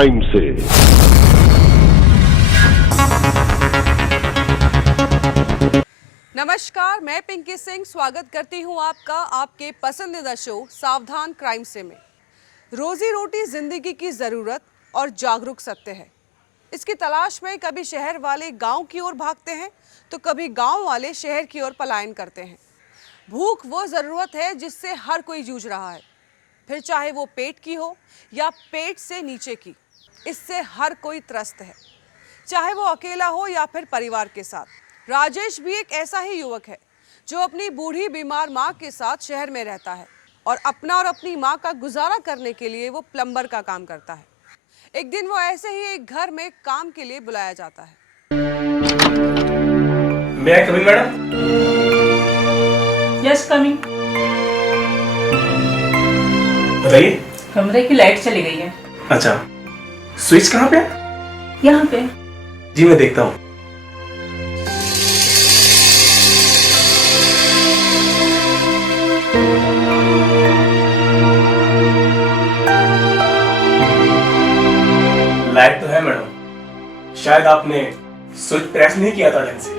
Crime से। नमस्कार, मैं पिंकी सिंह स्वागत करती हूं आपका आपके पसंदीदा शो सावधान क्राइम से में। रोजी रोटी जिंदगी की जरूरत और जागरूक सत्य है। इसकी तलाश में कभी शहर वाले गांव की ओर भागते हैं तो कभी गांव वाले शहर की ओर पलायन करते हैं। भूख वो जरूरत है जिससे हर कोई जूझ रहा है, फिर चाहे वो पेट की हो या पेट से नीचे की, इससे हर कोई त्रस्त है, चाहे वो अकेला हो या फिर परिवार के साथ। राजेश भी एक ऐसा ही युवक है जो अपनी बूढ़ी बीमार माँ के साथ शहर में रहता है और अपना और अपनी माँ का गुजारा करने के लिए वो प्लम्बर का काम करता है। एक दिन वो ऐसे ही एक घर में काम के लिए बुलाया जाता है। May I come in, madam? Yes coming. बताइए। कमरे की लाइट चली गई है। अच्छा, स्विच कहाँ पे है? यहाँ पे। जी मैं देखता हूँ। लाइट तो है मैडम, शायद आपने स्विच प्रेस नहीं किया था ढंग से।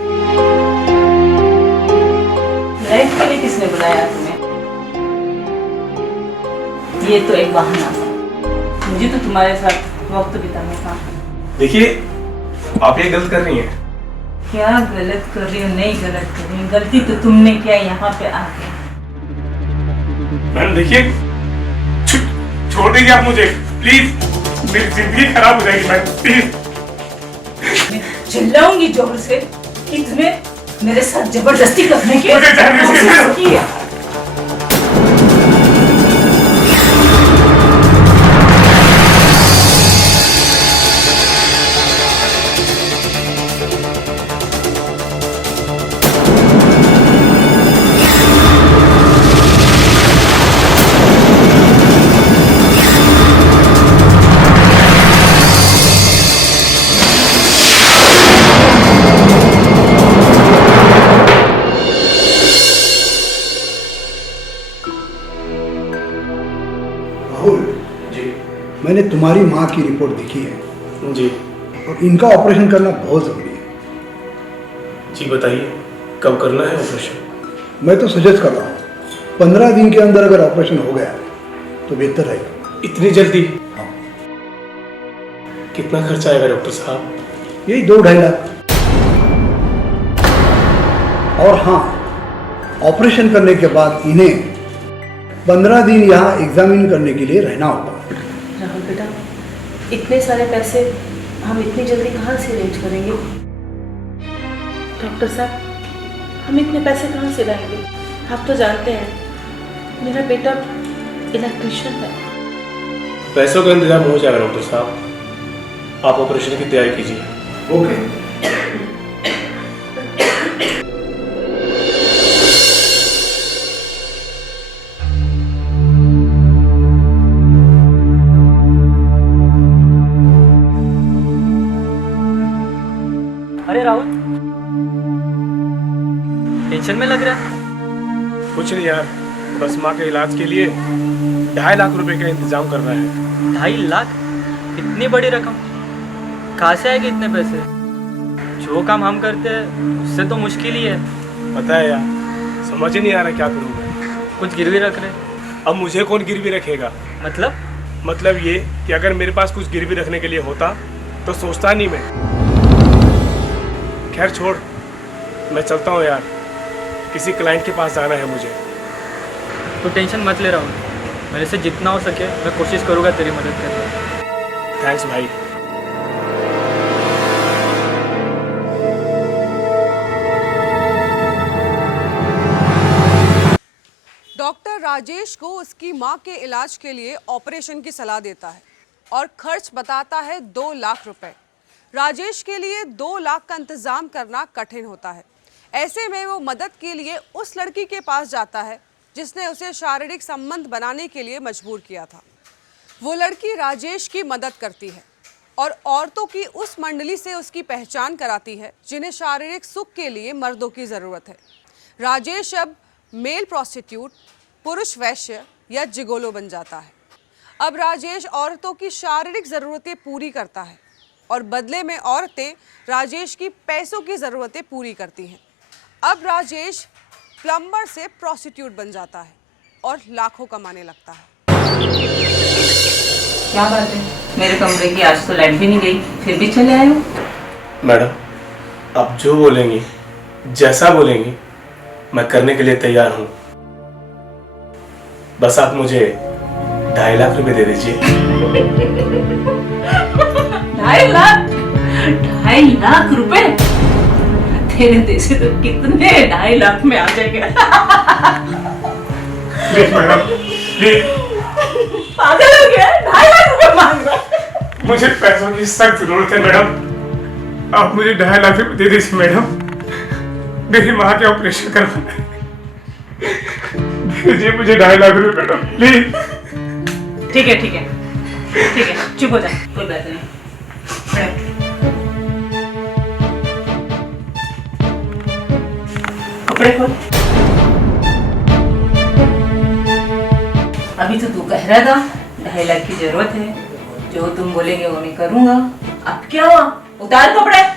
लाइट के लिए किसने बुलाया तुम्हें? ये तो एक बहाना था, मुझे तो तुम्हारे साथ वक्त बिताना था। देखिए, आप ये गलत कर रही हैं। क्या गलत कर रही हो? नहीं गलत कर रही हूँ, गलती तो तुमने किया यहाँ पे आके। मैडम देखिए, छोड़ दीजिए आप मुझे प्लीज, मेरी जिंदगी खराब हो जाएगी मैडम प्लीज। मैं चिल्लाऊंगी जोर से कि तुम्हें मेरे साथ जबरदस्ती करने की कोशिश की है। मैंने तुम्हारी माँ की रिपोर्ट देखी है जी, और इनका ऑपरेशन करना बहुत ज़रूरी है। जी बताइए, कब करना है ऑपरेशन? मैं तो सजेस्ट कर रहा हूँ 15 दिन के अंदर अगर ऑपरेशन हो गया तो बेहतर रहेगा। इतनी जल्दी? हाँ। कितना खर्चा आएगा डॉक्टर साहब? यही 2-2.5 लाख। और हाँ, ऑपरेशन करने के बाद इन्हें 15 दिन यहाँ एग्जामिन करने के लिए रहना होगा। राहुल बेटा, इतने सारे पैसे हम इतनी जल्दी कहाँ से अरेंज करेंगे? डॉक्टर साहब, हम इतने पैसे कहाँ से लाएंगे? आप तो जानते हैं मेरा बेटा इलेक्ट्रिशियन है। पैसों का इंतजाम हो जाएगा डॉक्टर साहब, आप ऑपरेशन की तैयारी कीजिए। ओके। अरे राहुल, टेंशन में लग रहा है। कुछ नहीं यार, बस माँ के इलाज के लिए 2.5 लाख रुपए का इंतजाम करना है। 2.5 लाख? इतनी बड़ी रकम कहाँ से आएगी इतने पैसे? जो काम हम करते हैं उससे तो मुश्किल ही है। पता है यार, समझ ही नहीं आ रहा क्या करूँ मैं। कुछ गिरवी रख रहे? अब मुझे कौन गिरवी रखेगा? मतलब ये कि अगर मेरे पास कुछ गिरवी रखने के लिए होता तो सोचता नहीं मैं। खैर छोड़, मैं चलता हूँ यार, किसी क्लाइंट के पास जाना है मुझे। तो टेंशन मत ले रहा हूँ, मेरे से जितना हो सके मैं कोशिश करूँगा तेरी मदद करने की। थैंक्स भाई। डॉक्टर राजेश को उसकी माँ के इलाज के लिए ऑपरेशन की सलाह देता है और खर्च बताता है 2 लाख रुपए। राजेश के लिए 2 लाख का इंतजाम करना कठिन होता है। ऐसे में वो मदद के लिए उस लड़की के पास जाता है जिसने उसे शारीरिक संबंध बनाने के लिए मजबूर किया था। वो लड़की राजेश की मदद करती है और औरतों की उस मंडली से उसकी पहचान कराती है जिन्हें शारीरिक सुख के लिए मर्दों की ज़रूरत है। राजेश अब मेल प्रोस्टिट्यूट, पुरुष वैश्य या जिगोलो बन जाता है। अब राजेश औरतों की शारीरिक जरूरतें पूरी करता है और बदले में औरतें राजेश की पैसों की जरूरतें पूरी करती हैं। अब राजेश प्लम्बर से प्रोस्टिट्यूट बन जाता है और लाखों कमाने लगता है। क्या बात है, मेरे कमरे की आज तो लाइट भी नहीं गई, फिर भी चले आए हो? मैडम आप जो बोलेंगी, जैसा बोलेंगी, मैं करने के लिए तैयार हूँ। बस आप मुझे 2.5 लाख रुपए दे दीजिए। 2.5 लाख? 2.5 लाख रुपए? तेरे देश तो कितने 2.5 लाख में आ जाएंगे। Please madam, please. पागल हो गया, 2.5 लाख रुपए मांग रहा है। मुझे पैसों की सख्त जरूरत है मैडम। आप मुझे 2.5 लाख रुपए दे दीजिए मैडम। मेरी माँ के ऑपरेशन करवाना है। दीजिए मुझे 2.5 लाख रुपए मैडम, प्लीज। ठीक है ठीक है ठीक है, चुप हो जा, कोई बात नहीं। कपड़े खोल। अभी तो तू कह रहा था 2.5 लाख की जरूरत है, जो तुम बोलेंगे वो मैं करूंगा। अब क्या हुआ? उतार कपड़े।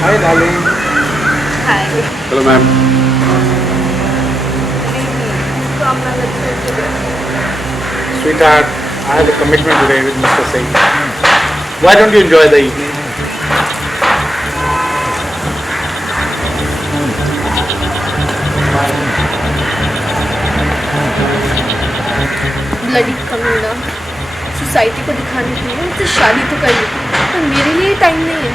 Hi, darling. Hi. Hello, ma'am. Sweetheart, I have a commitment today with Mr. Singh. Why don't you enjoy the evening? Bloody कमीना, सोसाइटी को दिखाने के लिए मुझसे शादी तो कर ली, पर मेरे लिए टाइम नहीं है।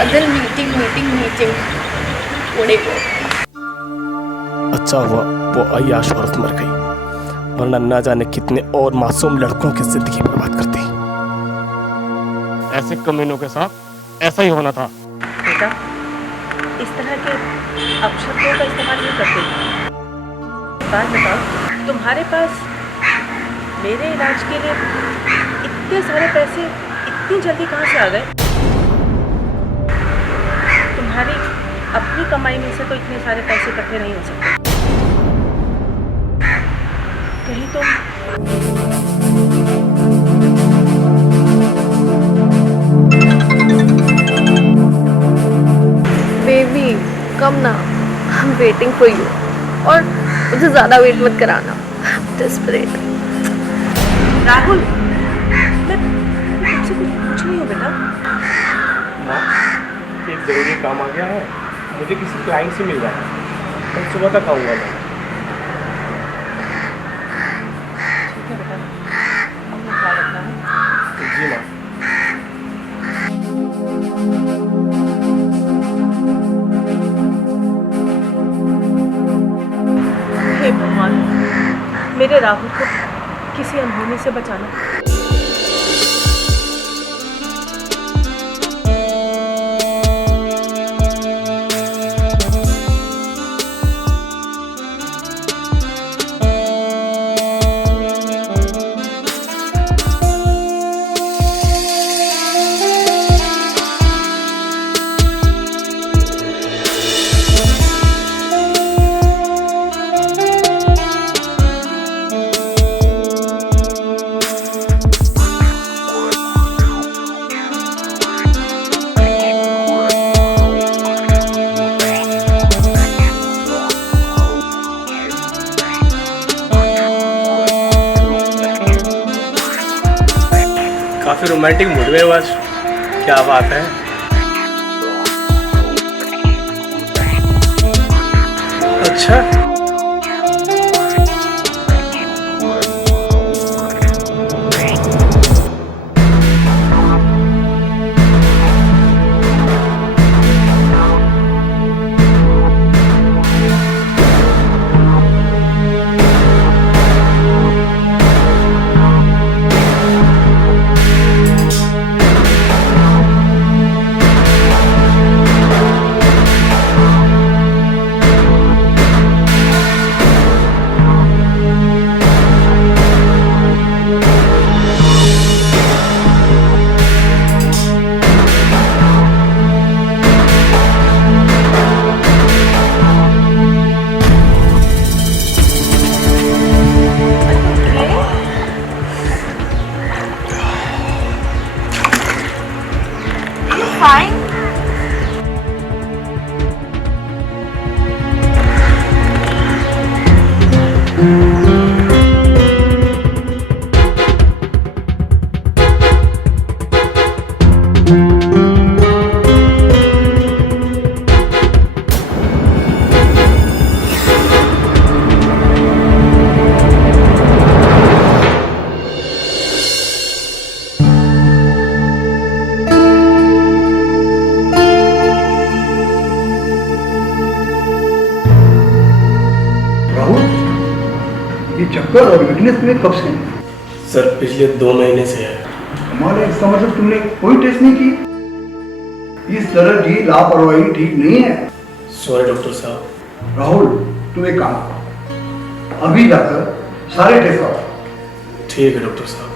अदर मीटिंग मीटिंग मीटिंग उड़े को। अच्छा हुआ वो अय्याश औरत मर गई, वरना ना जाने कितने और मासूम लड़कों की जिंदगी बर्बाद करती। ऐसे कमीनों के साथ ऐसा ही होना था। बेटा, इस तरह के अपशब्दों का इस्तेमाल नहीं करते। बात बताओ, तुम्हारे पास मेरे इलाज के लिए इतने सारे पैसे इतनी जल्दी कहाँ से आ गए? तुम्हारी अपनी कमाई में से तो इतने सारे पैसे इकट्ठे नहीं हो सकते। कहीं तुम बेबी कम ना, I am waiting for you, और मुझे ज़्यादा वेट मत कराना। डेस्परेट। राहुल, मैं तुमसे कुछ पूछ रही हूँ बेटा। एक ज़रूरी काम आ गया है, मुझे किसी क्लाइंट से मिल रहा है, कल सुबह तक आऊँगा मैं। ठीक है बेटा, अपना ख्याल रखना है। जी माँ। हे भगवान, मेरे राहुल को किसी अनहोनी से बचाना। काफ़ी रोमांटिक मूड में हो आज। क्या बात है। अच्छा, चक्कर और वीकनेस में कब से? सर पिछले 2 महीने से है। हमारे इसका मतलब तुमने कोई टेस्ट नहीं की? इस तरह की लापरवाही ठीक नहीं है। सॉरी डॉक्टर साहब। राहुल, तुम एक काम करो, अभी जाकर सारे टेस्ट कराओ। ठीक है डॉक्टर साहब।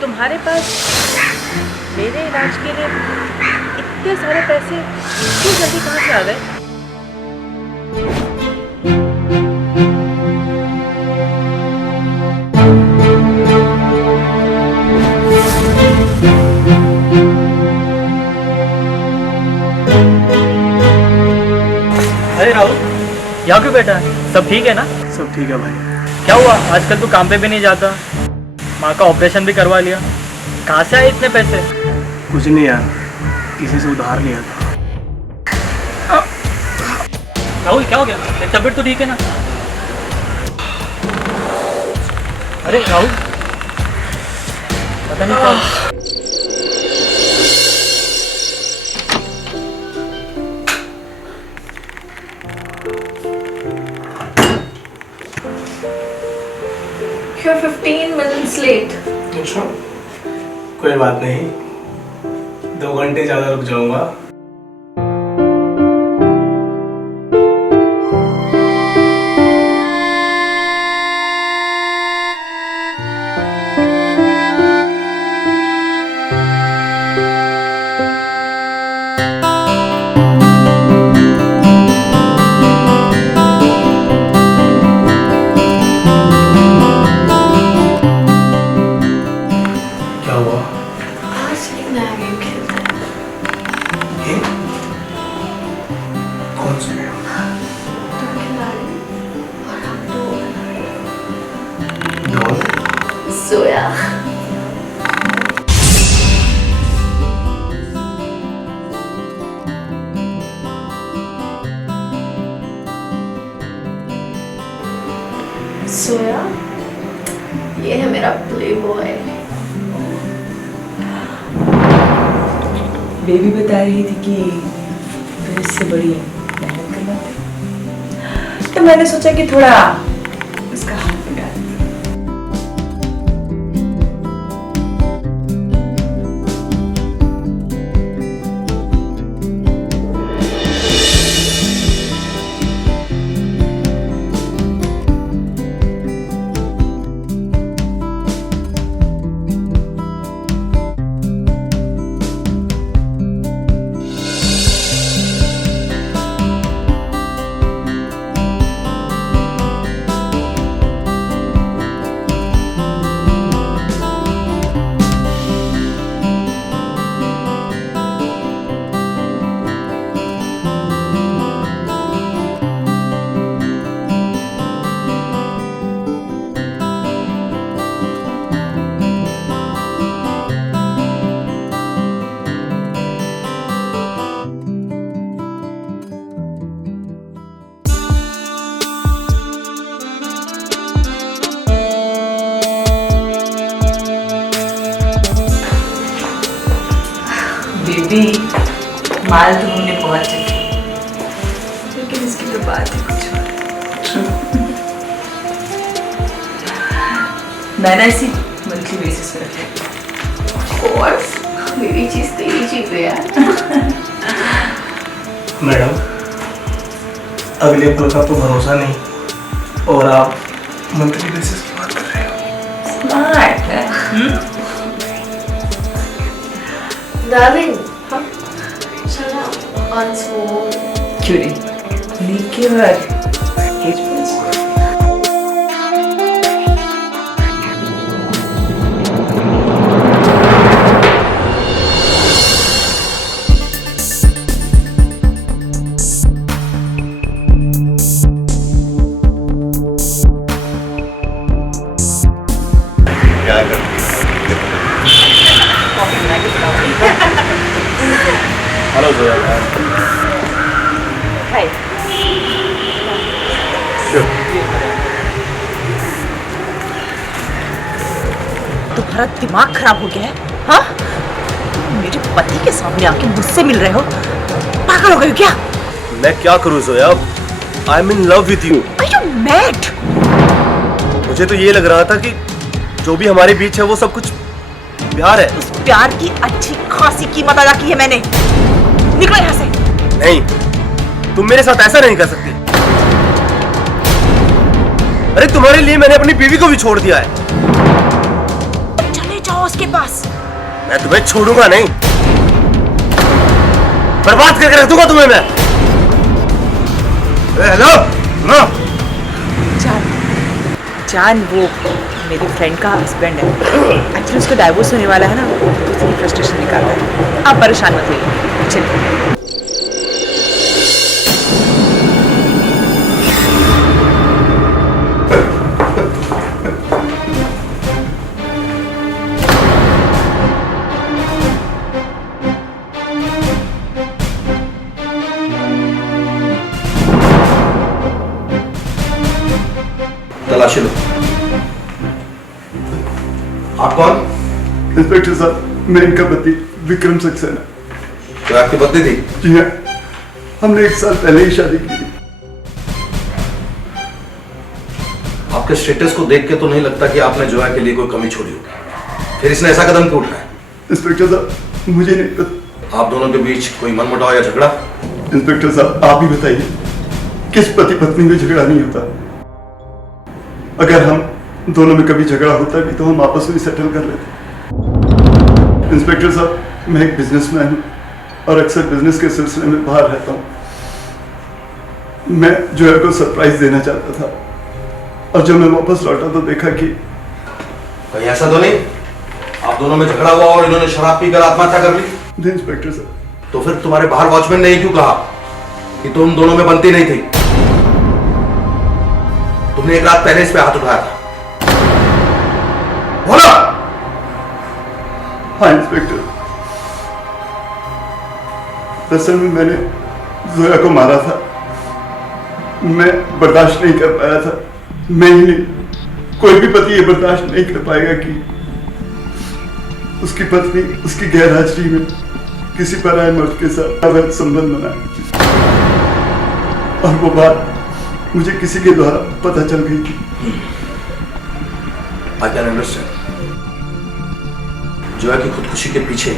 तुम्हारे पास मेरे इलाज के लिए इतने सारे पैसे इतनी जल्दी कहाँ से आ गए? अरे राहुल, यहाँ क्यों बैठा है? सब ठीक है ना? सब ठीक है भाई। क्या हुआ, आजकल तू काम पे भी नहीं जाता? माँ का ऑपरेशन भी करवा लिया, कहाँ से आए इतने पैसे? कुछ नहीं यार, किसी से उधार लिया था। राहुल क्या हो गया? तेरी तबीयत तो ठीक है ना? अरे राहुल, पता नहीं क्या। You're 15 minutes late. अच्छा, कोई बात नहीं, 2 घंटे ज़्यादा रुक जाऊंगा। सोया। सोया, ये है मेरा प्ले बॉय। बेबी बता रही थी कि फिर इससे बड़ी मेहनत करना था, तो मैंने सोचा कि थोड़ा उसका हाथ बटा दूं। बेबी माल तो हमने बहुत चखी, लेकिन इसकी तो बात ही कुछ और। मैं ना इसी मंथली बेसिस पे रखी। कोर्स मेरी चीज तो ये चीज है यार। मैडम, अगले पल का तो भरोसा नहीं और आप मंथली बेसिस की बात कर रहे हो। स्मार्ट है। डार्लिंग, चलो on smoke. क्यों नहीं? नीके और क्या करती हेलो जोया। हाय। तुम्हारा दिमाग खराब हो गया है? हाँ? मेरे पति के सामने आके मुझसे मिल रहे हो? पागल हो गए हो क्या? मैं क्या करूं Zoya? I am in love with you. Are you mad? मुझे तो ये लग रहा था कि जो भी हमारे बीच है वो सब कुछ प्यार है। उस प्यार की अच्छी खासी कीमत अदा की है मैंने। निकलो यहाँ से। नहीं, तुम मेरे साथ ऐसा नहीं कर सकती। अरे तुम्हारे लिए मैंने अपनी बीवी को भी छोड़ दिया है। चले जाओ उसके पास। मैं तुम्हें छोड़ूंगा नहीं, बर्बाद करके रख दूंगा तुम्हें मैं। हेलो सुनो। जान वो मेरी फ्रेंड का हस्बैंड है। एक्चुअली उसका डाइवोर्स होने वाला है ना, तो इसलिए फ्रस्ट्रेशन निकाल रहा है। आप परेशान मत होइए, चलिए। तलाशी लो। आप कौन? इंस्पेक्टर साहब, मैं इनका पति विक्रम सक्सेना। तो आपकी पत्नी थी? जी हाँ, हमने 1 साल पहले ही शादी की थी। आपके स्टेटस को देख के तो नहीं लगता कि आपने जोया के लिए कोई कमी छोड़ी होगी। फिर इसने ऐसा कदम क्यों उठाया? इंस्पेक्टर साहब, मुझे नहीं पता। आप दोनों के बीच कोई मनमुटाव या झगड़ा? इंस्पेक्टर साहब, आप ही बताइए, किस पति पत्नी में झगड़ा नहीं होता? अगर हम दोनों में कभी झगड़ा होता भी तो हम आपस में सेटल कर लेते। इंस्पेक्टर साहब, मैं एक बिजनेसमैन हूँ और अक्सर बिजनेस के सिलसिले में बाहर रहता हूँ। मैं जोया को सरप्राइज देना चाहता था और जब मैं वापस लौटा तो देखा कि कहीं ऐसा तो नहीं आप दोनों में झगड़ा हुआ और इन्होंने शराब पीकर आत्महत्या कर ली? नहीं इंस्पेक्टर साहब। तो फिर तुम्हारे बाहर वॉचमैन ने क्यों कहा कि तुम दोनों में बनती नहीं थी? तुमने एक रात पहले इस पे हाथ उठाया था, बोला? हाँ इंस्पेक्टर, दरअसल में मैंने जोया को मारा था। मैं बर्दाश्त नहीं कर पाया था। मैं ही नहीं, कोई भी पति ये बर्दाश्त नहीं कर पाएगा कि उसकी पत्नी उसकी गैर हाजिरी में किसी पराये मर्द के साथ अवैध संबंध बनाए। और वो बात मुझे किसी के द्वारा पता चल गई थी। I can understand. जोया की खुदकुशी के पीछे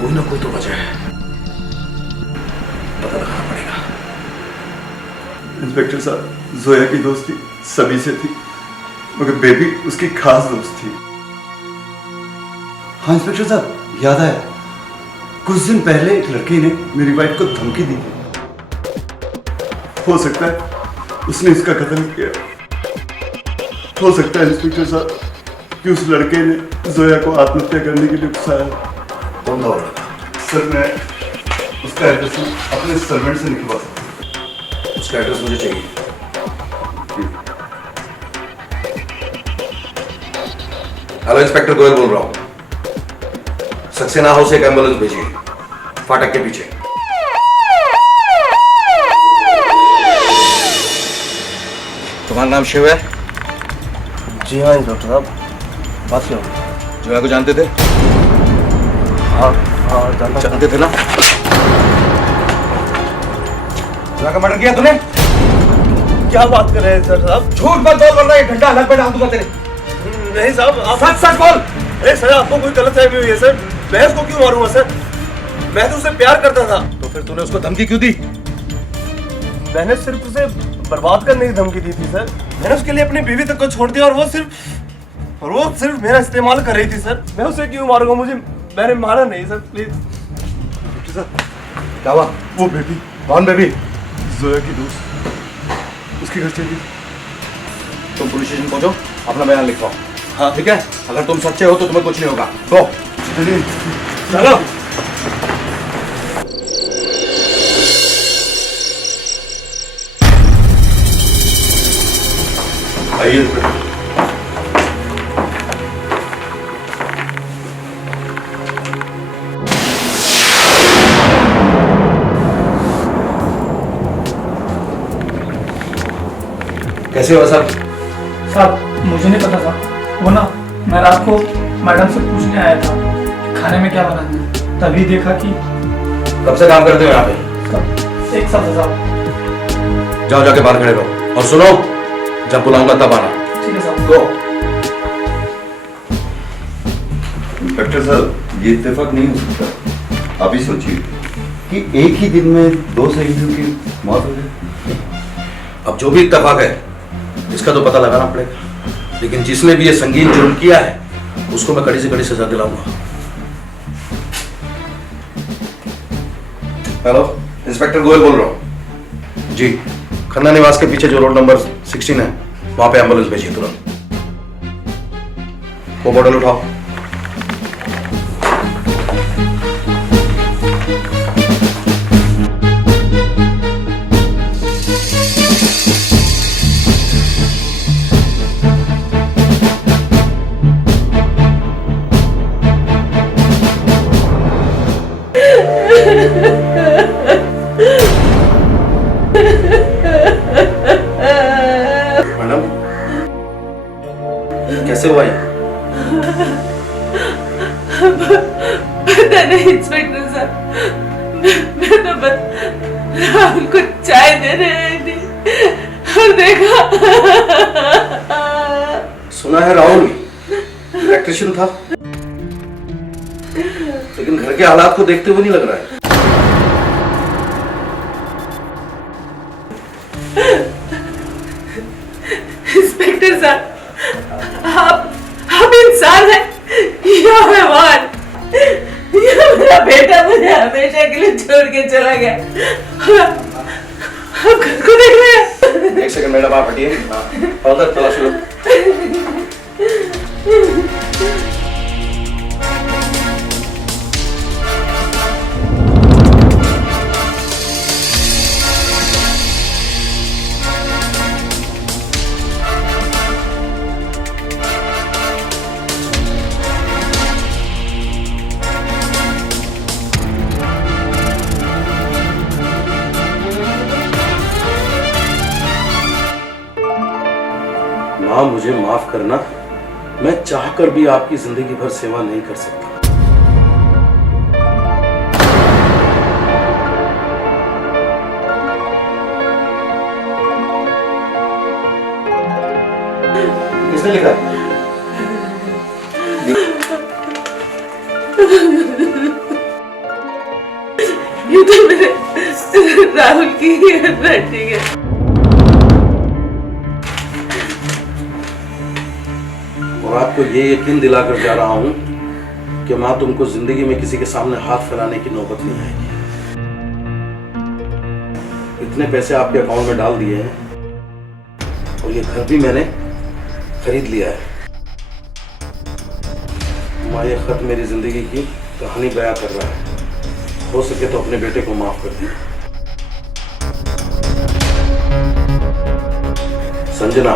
कोई ना कोई तो वजह है, पता लगाना पड़ेगा। इंस्पेक्टर साहब, जोया की दोस्ती सभी से थी, मगर बेबी उसकी खास दोस्त थी। हाँ इंस्पेक्टर साहब, याद आया, कुछ दिन पहले एक लड़की ने मेरी वाइफ को धमकी दी थी। हो सकता है उसने इसका कत्ल किया। हो सकता है इंस्पेक्टर साहब कि उस लड़के ने जोया को आत्महत्या करने के लिए उकसाया। कौन था वो लड़का? सर, मैं उसका एड्रेस अपने सर्वेंट से निकलवा सकता हूँ। उसका एड्रेस मुझे चाहिए। हेलो, इंस्पेक्टर गोयल बोल रहा हूँ। सक्सेना हाउस एक एम्बुलेंस भेजिए, फाटक के पीछे। तुम्हारा नाम शिव है? जी हाँ डॉक्टर साहब, बात क्या? जोया को जानते थे? हाँ हाँ जानता जानते थे ना? का मर्डर किया तूने? क्या बात कर रहे हैं सर साहब? झूठ मत बोल वरना एक घंटा अलग पे डाल दूंगा तेरे। नहीं साहब आप सच सच बोल। अरे सर आपको कोई गलतफहमी हुई है सर। मैं उसको क्यों मारूंगा सर? मैं तो उससे प्यार करता था। तो फिर तूने उसको धमकी क्यों दी? मैंने सिर्फ उसे बर्बाद करने की धमकी दी थी सर। मैंने उसके लिए अपनी बीवी तक को छोड़ दिया और वो सिर्फ मेरा इस्तेमाल कर रही थी सर। मैं उसे क्यों मारूंगा? मैंने मारा नहीं सर, प्लीज। सर क्या हुआ? वो बेबी, कौन बेबी? जोया की दोस्त, उसके घर चली। तुम पुलिस स्टेशन पहुंचो, अपना बयान लिखवाओ। हाँ ठीक है? अगर तुम सच्चे हो तो तुम्हें कुछ नहीं होगा। गो। चलिए। चलो। आइए। कैसे हो सर? साहब मुझे नहीं पता था, वो ना मैं रात को मैडम से पूछने आया था कि खाने में क्या बनाना है, तभी देखा कि। कब से काम करते हो यहाँ पे? सब एक साथ है साहब। जाओ जाके बाहर खड़े रहो और सुनो, जब बुलाऊंगा तब आना। ठीक है साहब। गो। इंस्पेक्टर साहब ये इत्तेफाक नहीं हो सकता। आप ही सोचिए कि एक ही दिन में 2 शहीदों की मौत हो गई। अब जो भी इत्तेफाक है इसका तो पता लगाना पड़ेगा, लेकिन जिसने भी ये संगीन जुर्म किया है उसको मैं कड़ी से कड़ी सजा दिलाऊंगा। हेलो, इंस्पेक्टर गोयल बोल रहा हूँ। जी, खन्ना निवास के पीछे जो रोड नंबर 16 है वहां पे एम्बुलेंस भेजिए तुरंत। वो बोतल उठाओ। मैडम कैसे हुआ ये? पता नहीं इंस्पेक्टर साहब, मैं तो बस राहुल को चाय दे रही थी और देखा। सुना है राहुल इलेक्ट्रिशियन था, लेकिन घर के हालात को देखते हुए नहीं लग रहा है। इंस्पेक्टर साहब आप इंसान हैं या हैवान? ये मेरा बेटा मुझे हमेशा के लिए छोड़ के चला गया। आप घर को देख रहे हैं? एक सेकंड मैडम, आप हटिए। हाँ, उधर तलाशी लो। मां मुझे माफ करना, मैं चाहकर भी आपकी जिंदगी भर सेवा नहीं कर सकता। किसने लिखा? ये तो मेरे राहुल की हैंडराइटिंग है। और आपको ये यकीन दिलाकर जा रहा हूं कि मां तुमको जिंदगी में किसी के सामने हाथ फैलाने की नौबत नहीं आएगी। इतने पैसे आपके अकाउंट में डाल दिए हैं और ये घर भी मैंने खरीद लिया है। मां ये खत मेरी जिंदगी की कहानी बयां कर रहा है। हो सके तो अपने बेटे को माफ कर दिया। संजना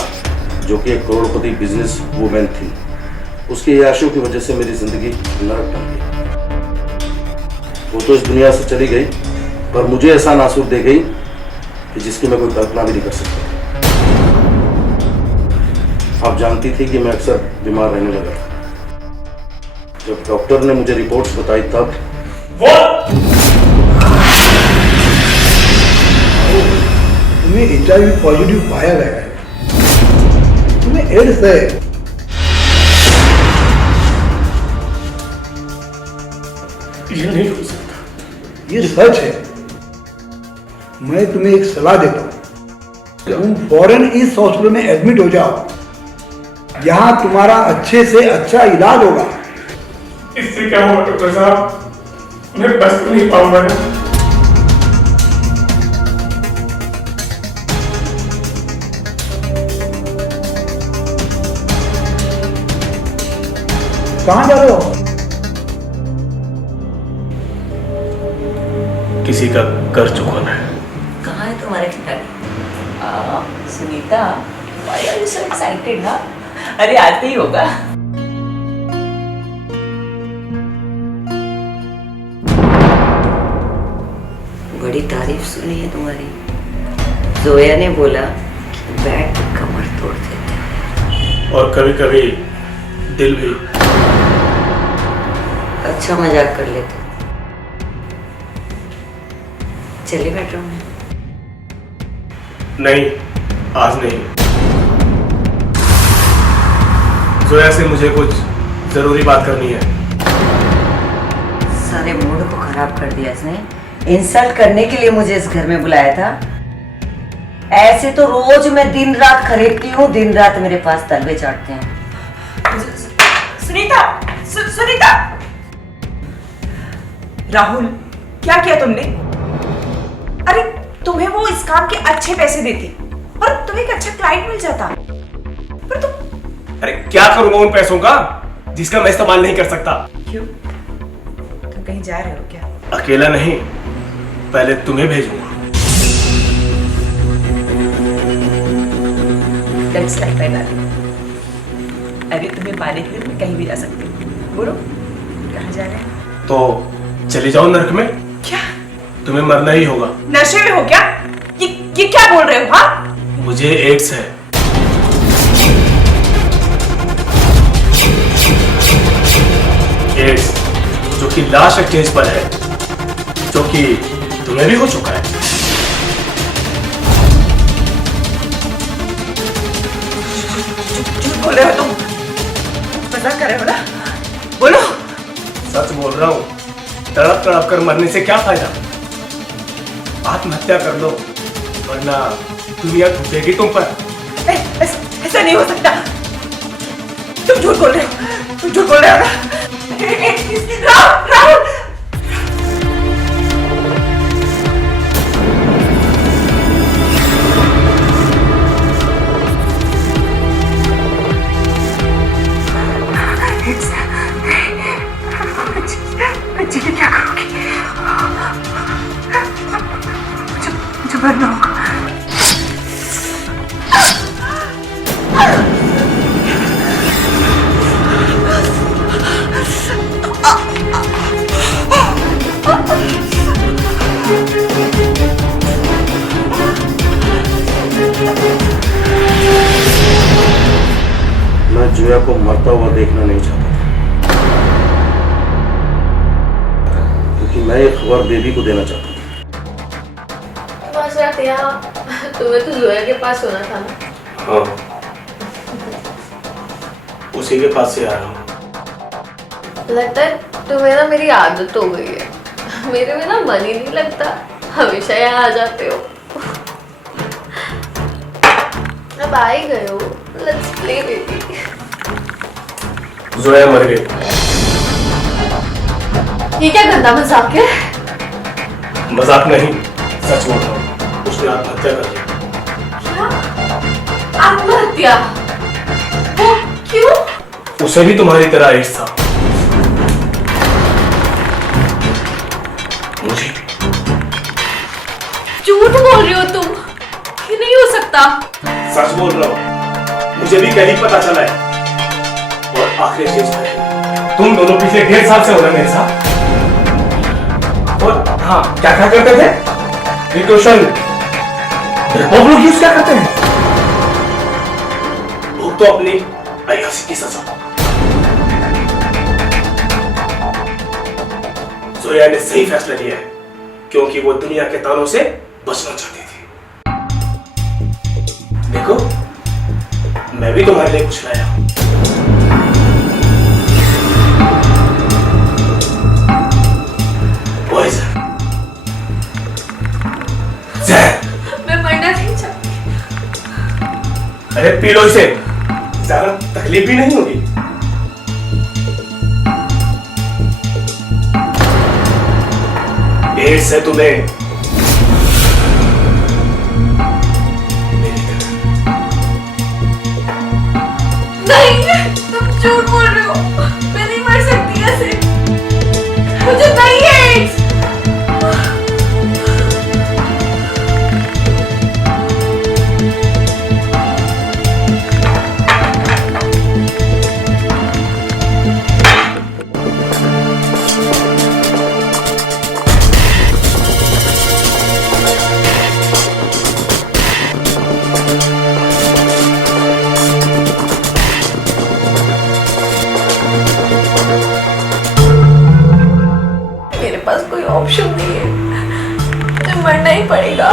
जो कि एक करोड़पति बिजनेस वुमेन थी, उसकी याशों की वजह से मेरी जिंदगी नरक बन गई। वो तो इस दुनिया से चली गई, पर मुझे ऐसा नासूर दे गई कि जिसकी मैं कोई कल्पना भी नहीं कर सकता। आप जानती थी कि मैं अक्सर बीमार रहने लगा था। जब डॉक्टर ने मुझे रिपोर्ट्स बताई तब तुम्हें HIV पॉजिटिव पाया गया है, तुम्हें एड्स है। ये नहीं हो सकता। ये सच है। मैं तुम्हें एक सलाह देता हूँ, तुम फौरन इस हॉस्पिटल में एडमिट हो जाओ, यहाँ तुम्हारा अच्छे से अच्छा इलाज होगा। इससे क्या होगा डॉक्टर साहब? मैं बच तो नहीं पाऊंगा ना? कहाँ जा रहे हो? किसी का कर चुकाना है। कहाँ है तुम्हारे खिलाड़ी? Sunita, why are you so excited, हाँ? अरे आते ही होगा। बड़ी तारीफ सुनी है तुम्हारी। जोया ने बोला कि बैठ के कमर तोड़ देते हैं। और कभी कभी दिल भी। अच्छा मजाक कर लेते। चलिए बेडरूम में। नहीं, आज नहीं। जोया से मुझे कुछ जरूरी बात करनी है। सारे मूड को खराब कर दिया इसने। इंसल्ट करने के लिए मुझे इस घर में बुलाया था। ऐसे तो रोज मैं दिन रात खरीदती हूँ, दिन रात मेरे पास तलवे चाटते हैं। सुनीता, सुनीता! राहुल, क्या किया तुमने? अरे तुम्हें वो इस काम के अच्छे पैसे देती और तुम्हें एक अच्छा क्लाइंट मिल जाता, पर तुम। अरे क्या करूंगा उन पैसों का जिसका मैं इस्तेमाल नहीं कर सकता? क्यों? तुम कहीं जा रहे हो क्या? अकेला नहीं, पहले तुम्हें भेजूंगा। That's like my darling. अरे तुम्हें पाने के लिए मैं कहीं भी जा सकती हूँ। बोलो कहाँ जा रहे हैं? तो चली जाओ नर्क में। क्या? तुम्हें मरना ही होगा। नशे में हो क्या? ये क्या बोल रहे हो? हाँ, मुझे एड्स है। एड्स जो कि लास्ट स्टेज पर है, जो कि तुम्हें भी हो चुका है। झूठ बोल रहे हो तुम? मजाक कर रहे हो ना? बोलो। सच बोल रहा हूँ। तड़प तड़प कर मरने से क्या फायदा? आत्महत्या कर लो, वरना दुनिया थूकेगी तुम पर। ऐसा नहीं हो सकता। तुम झूठ बोल रहे हो। तुम झूठ बोल रहे हो ना? राहुल! बच्चे की क्या करोगी? मुझे मरना होगा। मैं जोया को मरता हुआ देखना नहीं चाहता था, क्योंकि मैं ये खबर बेबी को देना चाहता था। तुम्हें तो जोया के पास होना था ना? हाँ, उसी के पास से आ रहा हूँ। लगता है तुम्हें ना मेरी आदत हो गई है। मेरे में ना मन ही नहीं लगता, हमेशा यहाँ आ जाते हो। अब आ ही गए हो, लेट्स प्ले बेबी। जोया मर गई। ये क्या गंदा मजाक है? मजाक नहीं, सच बोल रहा हूँ। उसने आत्महत्या कर ली। क्या? आत्महत्या? वो क्यों? उसे भी तुम्हारी तरह एड्स था। मुझे झूठ बोल रही हो तुम? ये नहीं हो सकता। सच बोल रहा हूँ, मुझे भी कहीं पता चला है। और आखिरी चीज है, तुम दोनों पिछले 1.5 साल से हो ना मेरे साथ। और हाँ, क्या क्या करते थे? प्रिकॉशन रिपब्लिक यूज क्या करते हैं? वो तो अपनी अय्याशी की सजा। जोया ने सही फैसला लिया है, क्योंकि वो दुनिया के तानों से बचना चाहती थी। देखो, मैं भी तुम्हारे लिए कुछ लाया हूं। पॉइजन, जहर। मैं मरना नहीं चाहती। अरे पी लो इसे, ज्यादा तकलीफ भी नहीं होगी। एड्स है तुम्हें। नहीं, तुम झूठ बोल रहे हो। मैं नहीं मर सकती ऐसे। मुझे नहीं है एड्स। मेरे पास कोई ऑप्शन नहीं है, मुझे मरना ही पड़ेगा।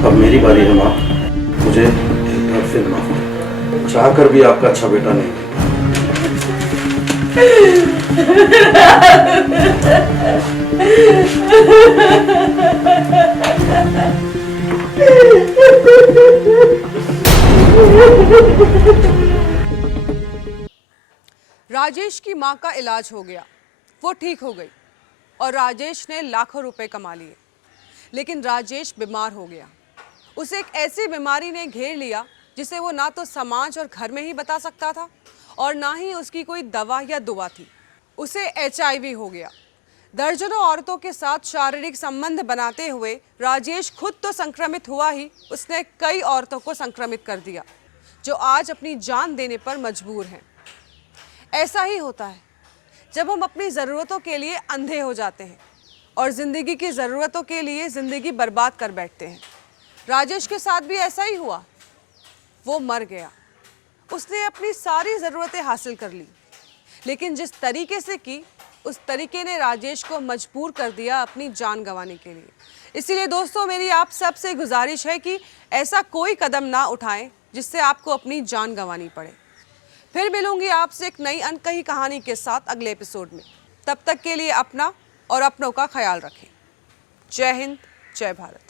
अब मेरी बारी है माँ, मुझे एक बार फिर माफ करें। चाह कर भी आपका अच्छा बेटा नहीं मिल राजेश की मां का इलाज हो गया, वो ठीक हो गई और राजेश ने लाखों रुपए कमा लिए। लेकिन राजेश बीमार हो गया। उसे एक ऐसी बीमारी ने घेर लिया जिसे वो ना तो समाज और घर में ही बता सकता था और ना ही उसकी कोई दवा या दुआ थी। उसे HIV हो गया। दर्जनों औरतों के साथ शारीरिक संबंध बनाते हुए राजेश खुद तो संक्रमित हुआ ही, उसने कई औरतों को संक्रमित कर दिया जो आज अपनी जान देने पर मजबूर हैं। ऐसा ही होता है जब हम अपनी ज़रूरतों के लिए अंधे हो जाते हैं और ज़िंदगी की ज़रूरतों के लिए ज़िंदगी बर्बाद कर बैठते हैं। राजेश के साथ भी ऐसा ही हुआ। वो मर गया। उसने अपनी सारी ज़रूरतें हासिल कर ली, लेकिन जिस तरीके से की, उस तरीके ने राजेश को मजबूर कर दिया अपनी जान गंवाने के लिए। इसीलिए दोस्तों, मेरी आप सबसे गुजारिश है कि ऐसा कोई कदम ना उठाएं जिससे आपको अपनी जान गंवानी पड़े। फिर मिलूंगी आपसे एक नई अनकही कहानी के साथ अगले एपिसोड में। तब तक के लिए अपना और अपनों का ख्याल रखें। जय हिंद, जय भारत।